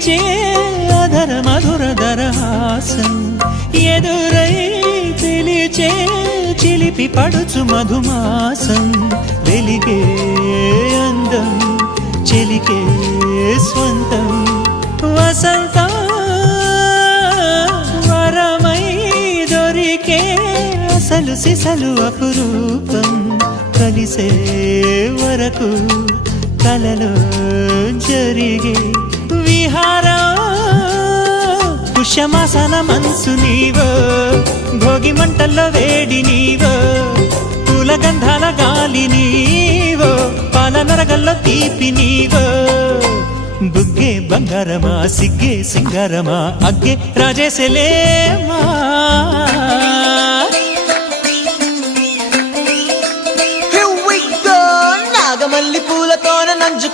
వీచే అధర మధుర దరహాసం ఎదురై పిలిచే చిలిపి పడుచు మధుమాసం వెలిగే అందం చెలికే స్వంతం వసంతం వరమై దొరికే అసలు సిసలు అపురూపం కలిసే వరకు కలలో జరిగే విహారం పుష్యమాసన మనసు నీవో భోగి మంటల్లో వేడి నీవో పూల గంధాల గాలి నీవో పాల నరగల్లో తీపి నీవో బుగ్గే బంగారమా సిగ్గే సింగారమా అగ్గే రాజేసలేమా